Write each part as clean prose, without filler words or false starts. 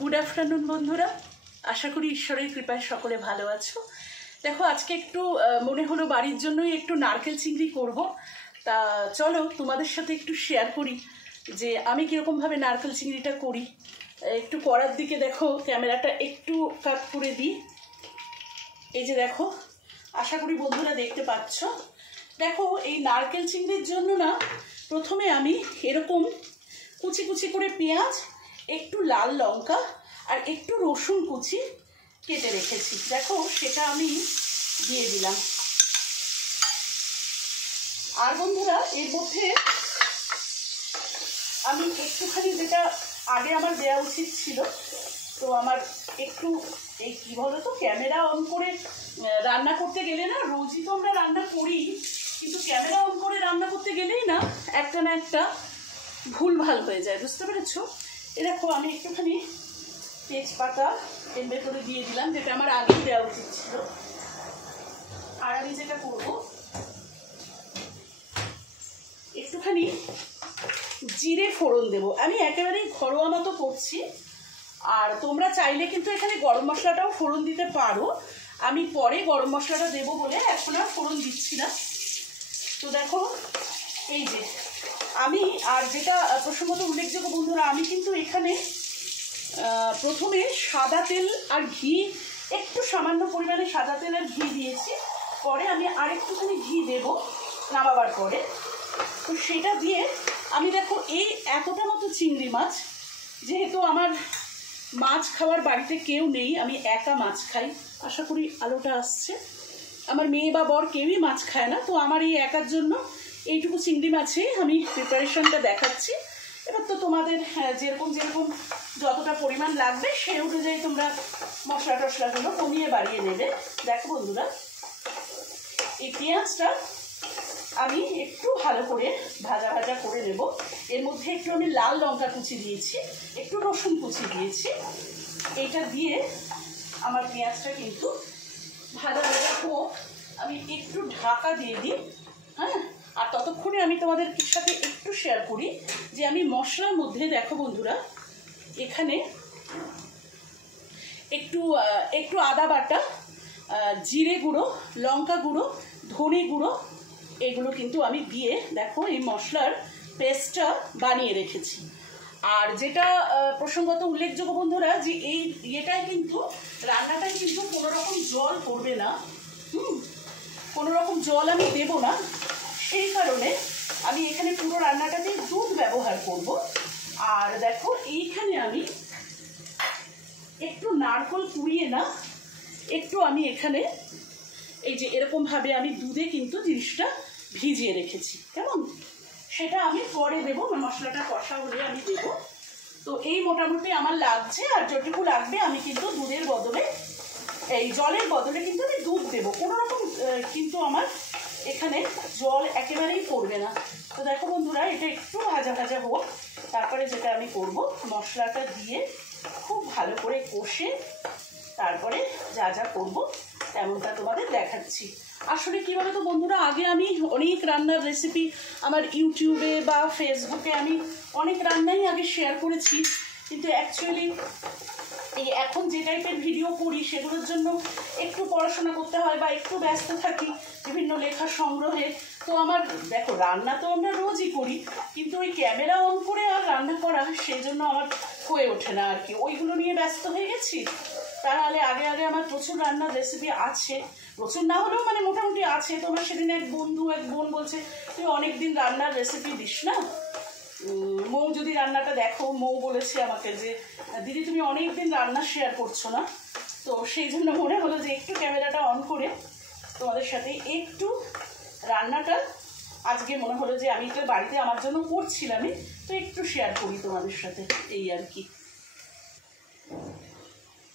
Good afternoon বন্ধুরা, আশা করি ঈশ্বরের কৃপায় সকলে ভালো আছো। দেখো আজকে একটু মনে হলো বাড়ির জন্যই একটু নারকেল চিংড়ি করব। তা চলো তোমাদের সাথে একটু শেয়ার করি যে আমি কীরকমভাবে নারকেল চিংড়িটা করি। একটু করার দিকে দেখো ক্যামেরাটা একটু কাট করে দিই। এই যে দেখো, আশা করি বন্ধুরা দেখতে পাচ্ছ। দেখো এই নারকেল চিংড়ির জন্য না প্রথমে আমি এরকম কুচি কুচি করে পেঁয়াজ, একটু লাল লঙ্কা আর একটু রসুন কুচি কেটে রেখেছি। দেখো সেটা আমি দিয়ে দিলাম। আর বন্ধুরা এর মধ্যে আমি একটুখানি, যেটা আগে আমার দেওয়া উচিত ছিল, তো আমার একটু এই কী বলো তো, ক্যামেরা অন করে রান্না করতে গেলে না, রোজই তো আমরা রান্না করি, কিন্তু ক্যামেরা অন করে রান্না করতে গেলেই না একটা ভুল ভাল হয়ে যায়, বুঝতে পেরেছো? এ দেখো আমি একটুখানি তেজপাতা এর ভেতরে দিয়ে দিলাম, যেটা আমার আগেই দেওয়া উচিত ছিল। আর আমি যেটা করব, একটুখানি জিরে ফোড়ন দেব। আমি একেবারেই ঘরোয়া মতো করছি, আর তোমরা চাইলে কিন্তু এখানে গরম মশলাটাও ফোড়ন দিতে পারো। আমি পরে গরম মশলাটা দেবো বলে এখন আর ফোড়ন দিচ্ছি না। তো দেখো এই যে আমি, আর যেটা প্রসঙ্গত উল্লেখযোগ্য বন্ধুরা, আমি কিন্তু এখানে প্রথমে সাদা তেল আর ঘি, একটু সামান্য পরিমাণে সাদা তেল আর ঘি দিয়েছি। পরে আমি আরেকটুখানি ঘি দেব নামাবার পরে। তো সেটা দিয়ে আমি দেখো এই এতটা মতো চিংড়ি মাছ, যেহেতু আমার মাছ খাওয়ার বাড়িতে কেউ নেই, আমি একা মাছ খাই, আশা করি আলোটা আসছে, আমার মেয়ে বা বর কেউই মাছ খায় না, তো আমার এই একার জন্য এইটুকু চিংড়ি মাছে আমি প্রিপারেশনটা দেখাচ্ছি। এবার তো তোমাদের যেরকম যতটা পরিমাণ লাগবে সেই অনুযায়ী তোমরা মশলা টশলাগুলো কমিয়ে বাড়িয়ে নেবে। দেখো বন্ধুরা, এই পেঁয়াজটা আমি একটু ভালো করে ভাজা করে নেব। এর মধ্যে একটু আমি লাল লঙ্কা কুচি দিয়েছি, একটু রসুন কুচি দিয়েছি। এইটা দিয়ে আমার পেঁয়াজটা কিন্তু ভাজা হোক, আমি একটু ঢাকা দিয়ে দিই। হ্যাঁ, আর ততক্ষণে আমি তোমাদের সাথে একটু শেয়ার করি যে আমি মশলার মধ্যে, দেখো বন্ধুরা, এখানে একটু আদা বাটা, জিরে গুঁড়ো, লঙ্কা গুঁড়ো, ধনে গুঁড়ো, এগুলো কিন্তু আমি দিয়ে দেখো এই মশলার পেস্টটা বানিয়ে রেখেছি। আর যেটা প্রসঙ্গত উল্লেখযোগ্য বন্ধুরা, যে এই ইয়েটায় কিন্তু রান্নাটায় কিন্তু কোনো রকম জল পড়বে না, কোনো রকম জল আমি দেব না। সেই কারণে আমি এখানে পুরো রান্নাটাতে দুধ ব্যবহার করব। আর দেখো এইখানে আমি একটু নারকেল কুড়িয়ে না, একটু আমি এখানে এই যে এরকমভাবে আমি দুধে কিন্তু জিনিসটা ভিজিয়ে রেখেছি, কেমন, সেটা আমি পরে দেবো, মশলাটা কষা হলে আমি দেবো। তো এই মোটামুটি আমার লাগছে, আর যতটুকু লাগবে আমি কিন্তু দুধের বদলে, এই জলের বদলে কিন্তু আমি দুধ দেবো। কোনো রকম কিন্তু আমার এখানে জল একেবারেই পড়বে না। তো দেখো বন্ধুরা, এটা একটু ভাজা হোক, তারপরে যেটা আমি করব, মশলাটা দিয়ে খুব ভালো করে কষে তারপরে যা করব তেমনটা তোমাদের দেখাচ্ছি। আসলে কী বলো তো বন্ধুরা, আগে আমি অনেক রান্নার রেসিপি আমার ইউটিউবে বা ফেসবুকে আমি অনেক রান্নাই আগে শেয়ার করেছি, কিন্তু অ্যাকচুয়ালি এই এখন যে টাইপের ভিডিও করি সেগুলোর জন্য একটু পড়াশোনা করতে হয় বা একটু ব্যস্ত থাকি বিভিন্ন লেখা সংগ্রহে। তো আমার দেখো, রান্না তো আমরা রোজই করি, কিন্তু ওই ক্যামেরা অন করে আর রান্না করা সেই জন্য আমার হয়ে ওঠে না আর কি, ওইগুলো নিয়ে ব্যস্ত হয়ে গেছি। তাহলে আগে আমার প্রচুর রান্নার রেসিপি আছে, প্রচুর না হলেও মানে মোটামুটি আছে। তোমার সেদিন এক বোন বলছে, তুই অনেকদিন রান্নার রেসিপি দিস না। মৌ যদি রান্নাটা দেখো, মৌ বলেছে আমাকে যে দিদি তুমি অনেকদিন রান্না শেয়ার করছো না। তো সেই জন্য মনে হলো যে একটু ক্যামেরাটা অন করে তোমাদের সাথে একটু রান্নাটা আজকে মনে হলো যে আমি তো বাড়িতে আমার জন্য করছিলামই, তো একটু শেয়ার করি তোমাদের সাথে, এই আর কি।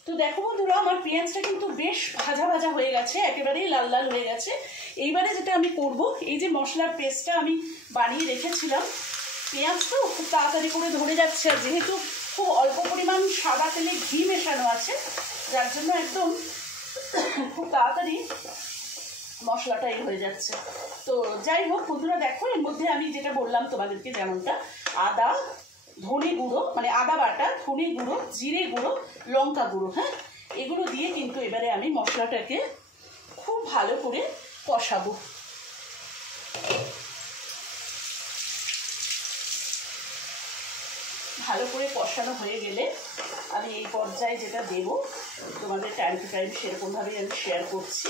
তো দেখো বন্ধুরা, আমার পেঁয়াজটা কিন্তু বেশ ভাজা হয়ে গেছে, একেবারেই লাল হয়ে গেছে। এইবারে যেটা আমি করব, এই যে মশলার পেস্টটা আমি বানিয়ে রেখেছিলাম, পেঁয়াজ তো খুব তাড়াতাড়ি করে ধরে যাচ্ছে, আর যেহেতু খুব অল্প পরিমাণ সাদা তেলে ঘি মেশানো আছে, যার জন্য একদম খুব তাড়াতাড়ি মশলাটা হয়ে যাচ্ছে। তো যাই হোক বন্ধুরা, দেখো এর মধ্যে আমি যেটা বললাম তোমাদেরকে, যেমনটা আদা, ধনে গুঁড়ো মানে আদা বাটা, ধনে গুঁড়ো, জিরে গুঁড়ো, লঙ্কা গুঁড়ো, হ্যাঁ, এগুলো দিয়ে কিন্তু এবারে আমি মশলাটাকে খুব ভালো করে কষাবো। ভালো করে কষানো হয়ে গেলে আমি এই পর্যায়ে যেটা দেবো তোমাদের টাইম টু টাইম সেরকমভাবেই আমি শেয়ার করছি।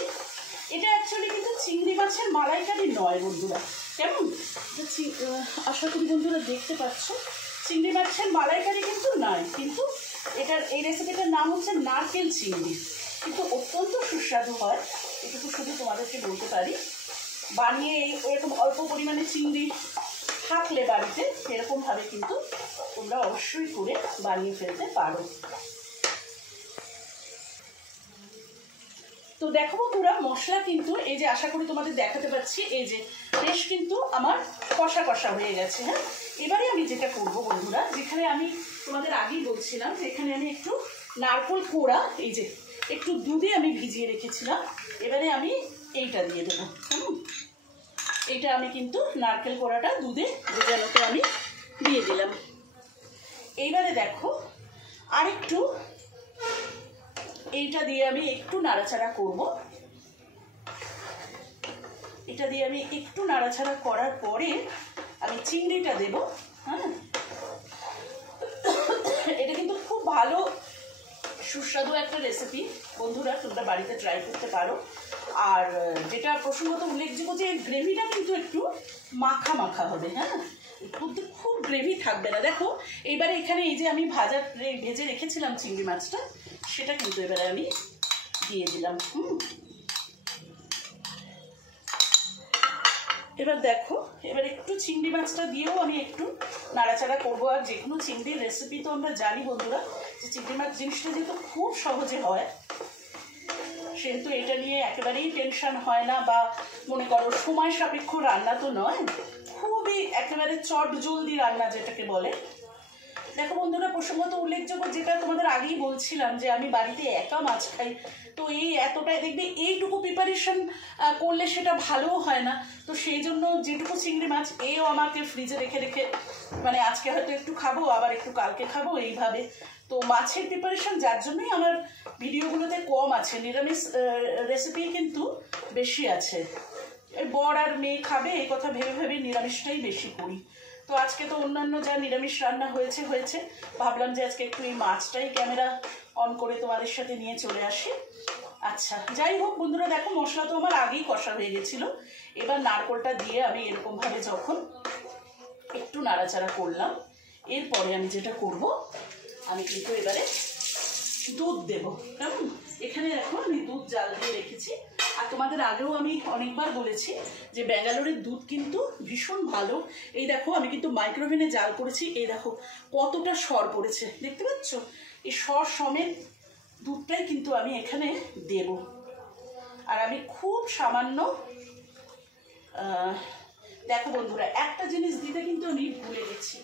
এটা অ্যাকচুয়ালি কিন্তু চিংড়ি মাছের মালাইকারি নয় বন্ধুরা, কেমন? আশা করি বন্ধুরা দেখতে পাচ্ছ, চিংড়ি মাছের মালাইকারি কিন্তু নয়, কিন্তু এটার এই রেসিপিটার নাম হচ্ছে নারকেল চিংড়ি, কিন্তু অত্যন্ত সুস্বাদু হয়, এটুকু শুধু তোমাদেরকে বলতে পারি। বানিয়ে এরকম অল্প পরিমাণে চিংড়ি থাকলে বাড়িতে এরকমভাবে কিন্তু তোমরা অবশ্যই করে বানিয়ে ফেলতে পারো। তো দেখো বন্ধুরা, মশলা কিন্তু এই যে আশা করি তোমাদের দেখাতে পাচ্ছি, এই যে বেশ কিন্তু আমার কষা কষা হয়ে গেছে। হ্যাঁ, এবারে আমি যেটা করবো বন্ধুরা, যেখানে আমি তোমাদের আগেই বলছিলাম যেখানে আমি একটু নারকেল কোড়া এই যে একটু দুধে আমি ভিজিয়ে রেখেছিলাম, এবারে আমি এইটা দিয়ে দেবো। এইটা আমি কিন্তু নারকেল কোড়াটা দুধে ভেজানোতে আমি দিয়ে দিলাম। এইবারে দেখো আরেকটু এইটা দিয়ে আমি একটু নাড়াচাড়া করব। এটা দিয়ে আমি একটু নাড়াচাড়া করার পরে আমি চিংড়িটা দেব। হ্যাঁ, এটা কিন্তু খুব ভালো সুস্বাদু একটা রেসিপি বন্ধুরা, তোমরা বাড়িতে ট্রাই করতে পারো। আর যেটা প্রসঙ্গত উল্লেখযোগ্য যে গ্রেভিটা কিন্তু একটু মাখা মাখা হবে। হ্যাঁ, কিন্তু খুব গ্রেভি থাকবে না। দেখো এইবারে এখানে এই যে আমি ভেজে রেখেছিলাম চিংড়ি মাছটা, সেটা কিন্তু এবারে আমি দিয়ে দিলাম। এবার দেখো, এবার একটু চিংড়ি মাছটা দিয়েও আমি একটু নাড়াচাড়া করবো। আর যে কোনো চিংড়ির রেসিপি তো আমরা জানি বন্ধুরা যে চিংড়ি মাছ জিনিসটা যেহেতু খুব সহজে হয়, সেহেতু এটা নিয়ে একেবারেই টেনশন হয় না, বা মনে করো সময় সাপেক্ষ রান্না তো নয়, খুবই একেবারে চট জলদি রান্না যেটাকে বলে। দেখো বন্ধুরা, প্রসঙ্গত উল্লেখযোগ্য যেটা তোমাদের আগেই বলছিলাম যে আমি বাড়িতে একা মাছ খাই, তো এই এতটাই দেখবে এইটুকু প্রিপারেশন করলে সেটা ভালোও হয় না। তো সেই জন্য যেটুকু চিংড়ি মাছ এও আমাকে ফ্রিজে রেখে রেখে মানে আজকে হয়তো একটু খাবো, আবার একটু কালকে খাবো, এইভাবে। তো মাছের প্রিপারেশন যার জন্যই আমার ভিডিওগুলোতে কম আছে, নিরামিষ রেসিপি কিন্তু বেশি আছে। বর আর মেয়ে খাবে এই কথা ভেবে ভেবে নিরামিষটাই বেশি করি। তো আজকে তো অন্যান্য যা নিরামিষ রান্না হয়েছে, ভাবলাম যে আজকে একটু এই মাছটাই ক্যামেরা অন করে তোমাদের সাথে নিয়ে চলে আসি। আচ্ছা, যাই হোক বন্ধুরা, দেখো মশলা তো আমার আগেই কষা হয়ে গেছিলো। এবার নারকেলটা দিয়ে আমি এরকমভাবে যখন একটু নাড়াচাড়া করলাম, এরপরে আমি যেটা করব, আমি কিন্তু এবারে দুধ দেবো। কেমন? এখানে দেখো আমি দুধ জাল দিয়ে রেখেছি। আর তোমাদের আগেও আমি অনেকবার বলেছি যে ব্যাঙ্গালোরের দুধ কিন্তু ভীষণ ভালো। এই দেখো আমি কিন্তু মাইক্রোওভেনে জাল করেছি, এই দেখো কতটা সর পড়েছে, দেখতে পাচ্ছ? এই সর সমেত দুধটাই কিন্তু আমি এখানে দেব। আর আমি খুব সামান্য দেখো বন্ধুরা, একটা জিনিস দিতে কিন্তু আমি ভুলে গেছি,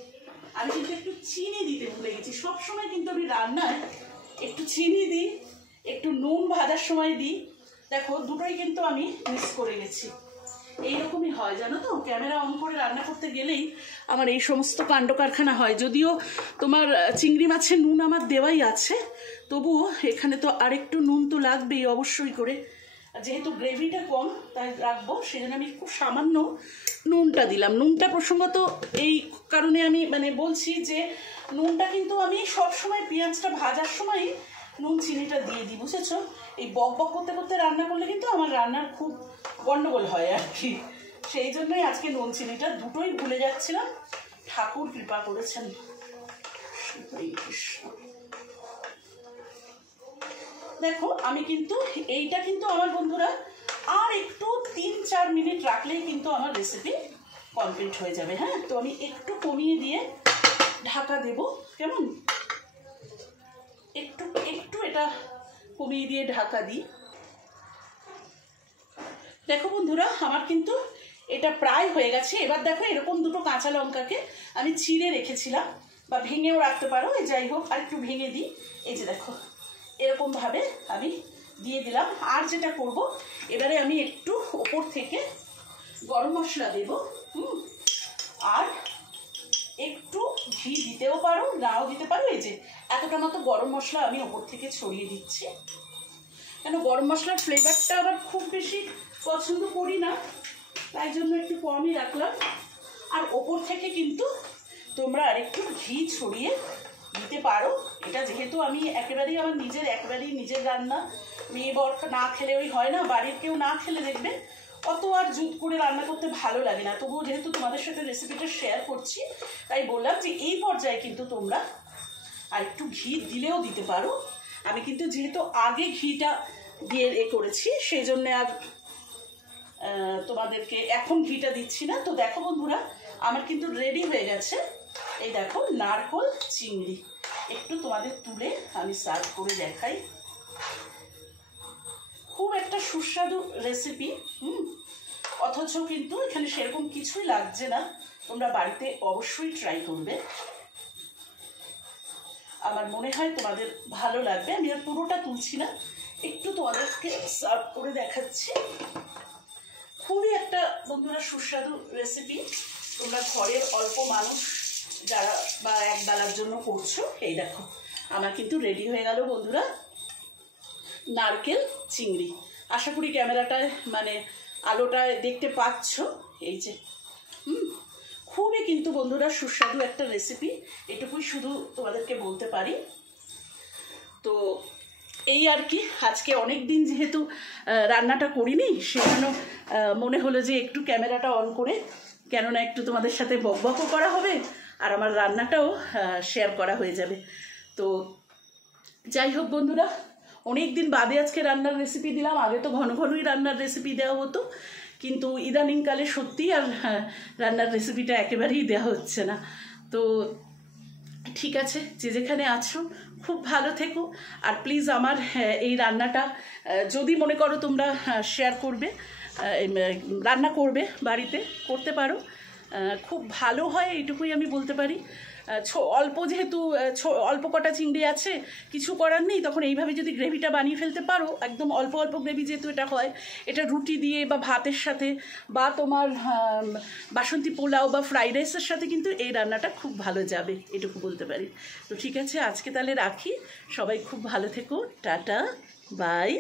আমি কিন্তু একটু চিনি দিতে ভুলে গেছি। সবসময় কিন্তু আমি রান্নায় একটু চিনি দিই, একটু নুন ভাজার সময় দিই, দেখো দুটোই কিন্তু আমি মিস করে গেছি। এইরকমই হয় জানো তো, ক্যামেরা অন করে রান্না করতে গেলেই আমার এই সমস্ত কাণ্ড কারখানা হয়। যদিও তোমার চিংড়ি মাছের নুন আমার দেওয়াই আছে, তবুও এখানে তো আরেকটু নুন তো লাগবেই অবশ্যই করে। যেহেতু গ্রেভিটা কম তাই রাখবো, সেজন্য আমি খুব সামান্য নুনটা দিলাম। নুনটা প্রসঙ্গত এই কারণে আমি মানে বলছি যে নুনটা কিন্তু আমি সবসময় পেঁয়াজটা ভাজার সময় নুন চিনিটা দিয়ে দিই, বুঝেছো? এই বক বক করতে করতে রান্না করলে কিন্তু আমার রান্নার খুব গন্ডগোল হয় আর কি। সেই জন্যই আজকে নুন চিনিটা দুটোই ভুলে যাচ্ছিলাম, ঠাকুর কৃপা করেছেন। দেখো আমি কিন্তু এইটা কিন্তু আমার বন্ধুরা আর একটু 3-4 মিনিট রাখলেই কিন্তু আমার রেসিপি কমপ্লিট হয়ে যাবে। হ্যাঁ, তো আমি একটু কমিয়ে দিয়ে ঢাকা দেব। কেমন? একটু একটু এটা কমিয়ে দিয়ে ঢাকা দিই। দেখো বন্ধুরা, আমার কিন্তু এটা প্রায় হয়ে গেছে। এবার দেখো এরকম দুটো কাঁচা লঙ্কাকে আমি চিড়ে রেখেছিলাম, বা ভেঙেও রাখতে পারো, যাই হোক আর একটু ভেঙে দিই। এই যে দেখো এরকমভাবে আমি দিয়ে দিলাম। আর যেটা করব, এবারে আমি একটু ওপর থেকে গরম মশলা দেব। আর একটু ঘি দিতেও পারো, নাও দিতে পারো। এই যে এতটা মতো গরম মশলা আমি ওপর থেকে ছড়িয়ে দিচ্ছি, কেন গরম মশলার ফ্লেভারটা আবার খুব বেশি পছন্দ করি না, তাই জন্য একটু কমই রাখলাম। আর ওপর থেকে কিন্তু তোমরা আরেকটু ঘি ছড়িয়ে দিতে পারো। এটা যেহেতু আমি একেবারেই আমার নিজের রান্না, মেয়ে বর না খেলে ওই হয় না, বাড়ির কেউ না খেলে দেখবে অত আর জুত করে রান্না করতে ভালো লাগে না। তবুও যেহেতু তোমাদের সাথে রেসিপিটা শেয়ার করছি, তাই বললাম যে এই পর্যায়ে কিন্তু তোমরা আর একটু ঘি দিলেও দিতে পারো। আমি কিন্তু যেহেতু আগে ঘিটা দিয়ে করেছি, সেই জন্য আর তোমাদেরকে এখন ঘিটা দিচ্ছি না। তো দেখো বন্ধুরা, আমার কিন্তু রেডি হয়ে গেছে। এই দেখো নারকোল চিংড়ি, একটু তোমাদের তুলে আমি সার্ভ করে দেখাই। খুব একটা সুস্বাদু রেসিপি, অথচ কিন্তু এখানে সেরকম কিছুই লাগছে না। তোমরা বাড়িতে অবশ্যই ট্রাই করবে, আমার মনে হয় তোমাদের ভালো লাগবে। আমি আর পুরোটা তুলছি না, একটু তোমাদেরকে সার্ভ করে দেখাচ্ছি। খুবই একটা বন্ধুরা সুস্বাদু রেসিপি। তোমরা ঘরের অল্প মানুষ যারা বা এক বেলার জন্য করছো, এই দেখো আমার কিন্তু রেডি হয়ে গেল বন্ধুরা নারকেল চিংড়ি। আশা করি ক্যামেরাটায় মানে আলোটায় দেখতে পাচ্ছ। এই যে খুবই কিন্তু বন্ধুরা সুস্বাদু একটা রেসিপি, এটুকুই শুধু তোমাদেরকে বলতে পারি। তো এই আর কি, আজকে অনেক দিন যেহেতু রান্নাটা করিনি, সেজন্য মনে হলো যে একটু ক্যামেরাটা অন করে, কেননা একটু তোমাদের সাথে বকবকও করা হবে আর আমার রান্নাটাও শেয়ার করা হয়ে যাবে। তো যাই হোক বন্ধুরা, অনেক দিন বাদে আজকে রান্নার রেসিপি দিলাম। আগে তো ঘন ঘনই রান্নার রেসিপি দেওয়া হতো, কিন্তু ইদানিংকালে সত্যিই আর রান্নার রেসিপিটা একেবারেই দেওয়া হচ্ছে না। তো ঠিক আছে, যে যেখানে আছো খুব ভালো থেকো। আর প্লিজ আমার এই রান্নাটা যদি মনে করো তোমরা শেয়ার করবে, রান্না করবে, বাড়িতে করতে পারো, খুব ভালো হয়, এইটুকুই আমি বলতে পারি। অল্প যেহেতু অল্প কটা চিংড়ি আছে, কিছু করার নেই, তখন এইভাবে যদি গ্রেভিটা বানিয়ে ফেলতে পারো, একদম অল্প অল্প গ্রেভি যেহেতু এটা হয়, এটা রুটি দিয়ে বা ভাতের সাথে বা তোমার বাসন্তী পোলাও বা ফ্রাইড রাইসের সাথে কিন্তু এই রান্নাটা খুব ভালো যাবে, এটুকু বলতে পারি। তো ঠিক আছে, আজকে তাহলে রাখি। সবাই খুব ভালো থেকো, টাটা, বাই।